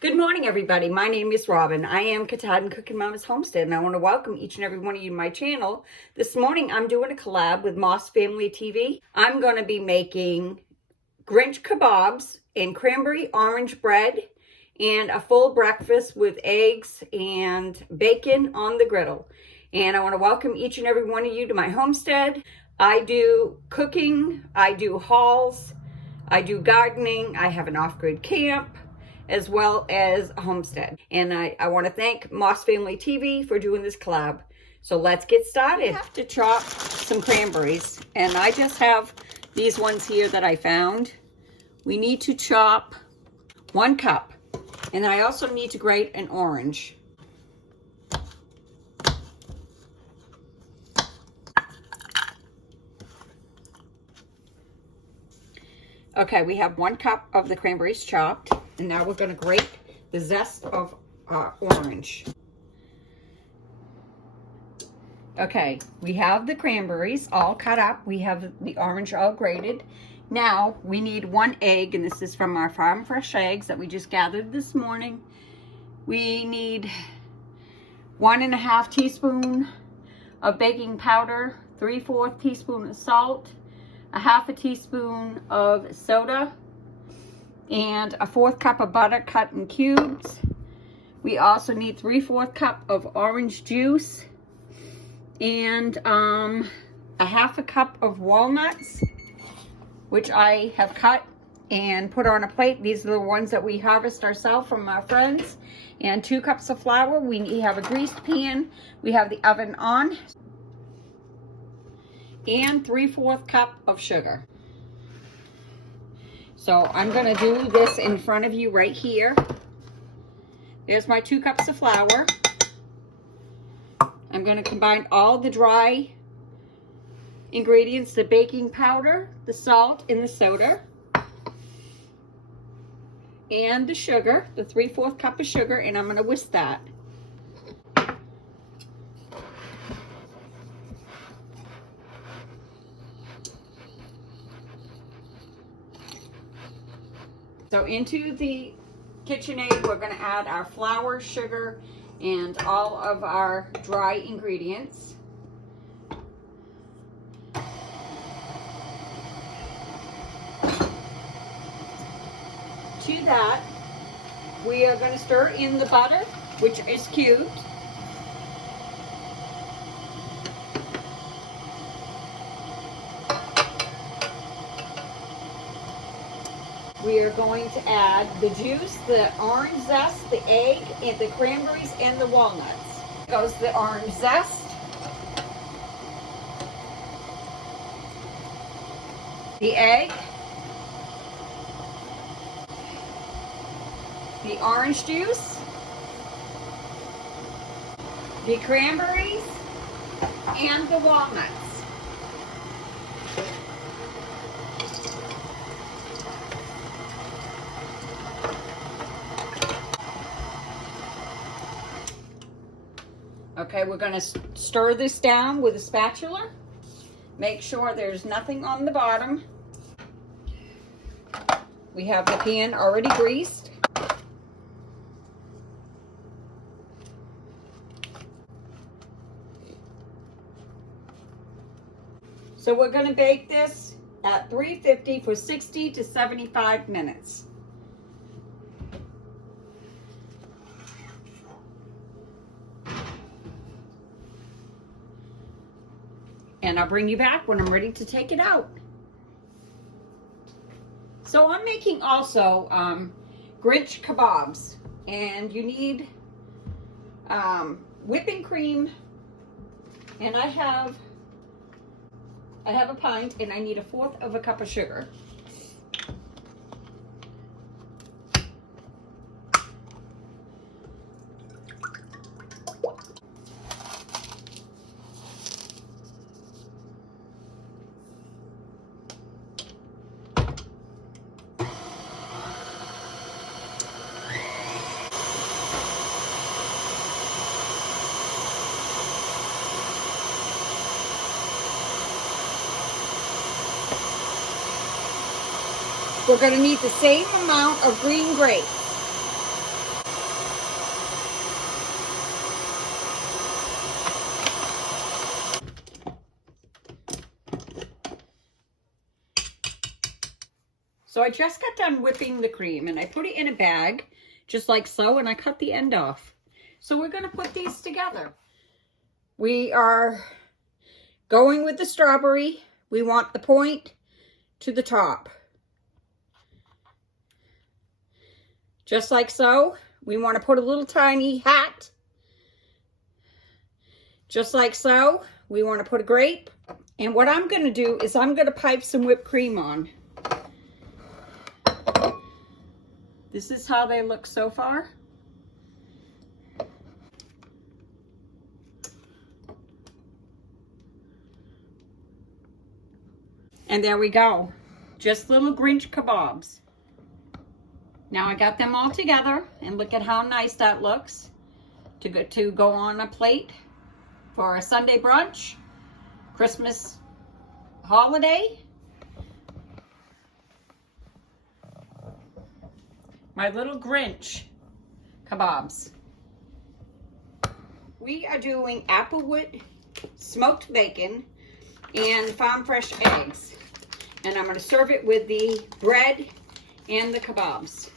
Good morning, everybody. My name is Robin. I am Katahdin Cooking Mama's Homestead, and I want to welcome each and every one of you to my channel. This morning, I'm doing a collab with Moss Family TV. I'm going to be making Grinch Kabobs and cranberry orange bread and a full breakfast with eggs and bacon on the griddle. And I want to welcome each and every one of you to my homestead. I do cooking, I do hauls, I do gardening, I have an off-grid camp, as well as a homestead. And I want to thank Moss Family TV for doing this collab. So let's get started. I have to chop some cranberries, and I just have these ones here that I found. We need to chop 1 cup, and I also need to grate an orange. Okay, we have 1 cup of the cranberries chopped, and now we're going to grate the zest of orange. Okay, we have the cranberries all cut up. We have the orange all grated. Now we need 1 egg, and this is from our farm fresh eggs that we just gathered this morning. We need 1½ teaspoon of baking powder, 3/4 teaspoon of salt, 1/2 teaspoon of soda, and 1/4 cup of butter cut in cubes. We also need 3/4 cup of orange juice and 1/2 cup of walnuts, which I have cut and put on a plate. These are the ones that we harvest ourselves from our friends. And 2 cups of flour. We have a greased pan. We have the oven on. And 3/4 cup of sugar. So I'm going to do this in front of you right here. There's my 2 cups of flour. I'm going to combine all the dry ingredients, the baking powder, the salt, and the soda, and the sugar, the 3/4 cup of sugar, and I'm going to whisk that. So into the KitchenAid, we're going to add our flour, sugar, and all of our dry ingredients. To that, we are going to stir in the butter, which is cubed. We are going to add the juice, the orange zest, the egg, and the cranberries, and the walnuts. Goes the orange zest, the egg, the orange juice, the cranberries, and the walnuts. Okay, we're going to stir this down with a spatula. Make sure there's nothing on the bottom. We have the pan already greased. So we're going to bake this at 350 for 60 to 75 minutes. And I'll bring you back when I'm ready to take it out. So I'm making also Grinch Kabobs, and you need whipping cream, and I have a pint, and I need 1/4 cup of sugar. We're going to need the same amount of green grapes. So I just got done whipping the cream and I put it in a bag, just like so, and I cut the end off. So we're gonna put these together. We are going with the strawberry. We want the point to the top. Just like so. We want to put a little tiny hat. Just like so. We want to put a grape. And what I'm going to do is I'm going to pipe some whipped cream on. This is how they look so far. And there we go. Just little Grinch kabobs. Now I got them all together, and look at how nice that looks to go on a plate for a Sunday brunch, Christmas holiday. My little Grinch kabobs. We are doing applewood smoked bacon and farm fresh eggs. And I'm going to serve it with the bread and the kabobs.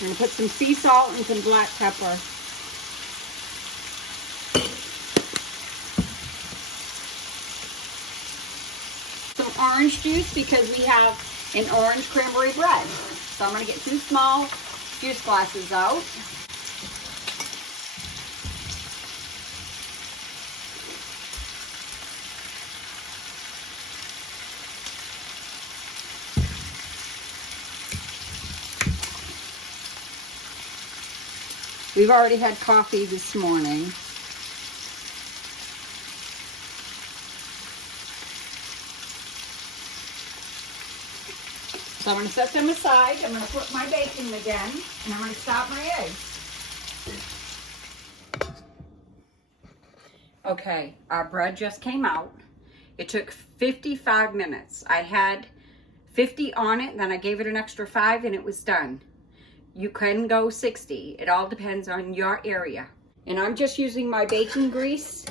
I'm going to put some sea salt and some black pepper. Some orange juice because we have an orange cranberry bread. So I'm going to get 2 small juice glasses out. We've already had coffee this morning. So I'm going to set them aside. I'm going to put my bacon again, and I'm going to stop my eggs. Okay, our bread just came out. It took 55 minutes. I had 50 on it, then I gave it an extra 5, and it was done. You can go 60. It all depends on your area. And I'm just using my baking grease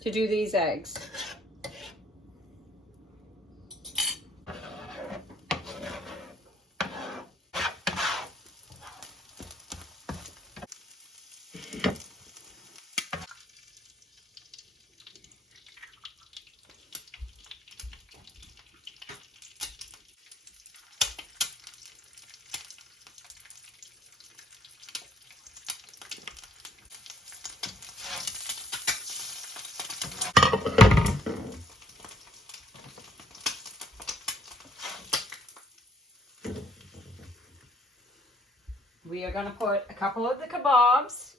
to do these eggs. We are going to put a couple of the kabobs.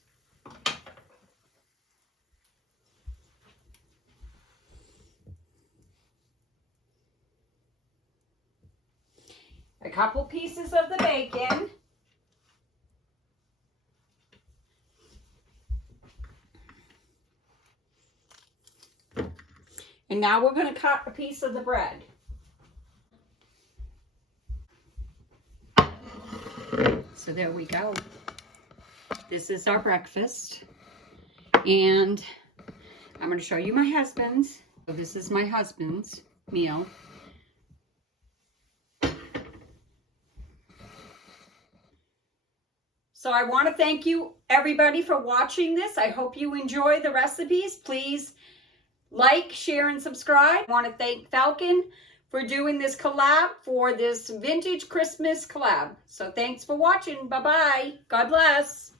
A couple pieces of the bacon. And now we're going to cut a piece of the bread. So there we go. This is our breakfast. And I'm going to show you my husband's. So this is my husband's meal. So I want to thank you everybody for watching this. I hope you enjoy the recipes. Please like, share, and subscribe. I want to thank Falcon for doing this collab for this vintage Christmas collab. So thanks for watching. Bye-bye. God bless.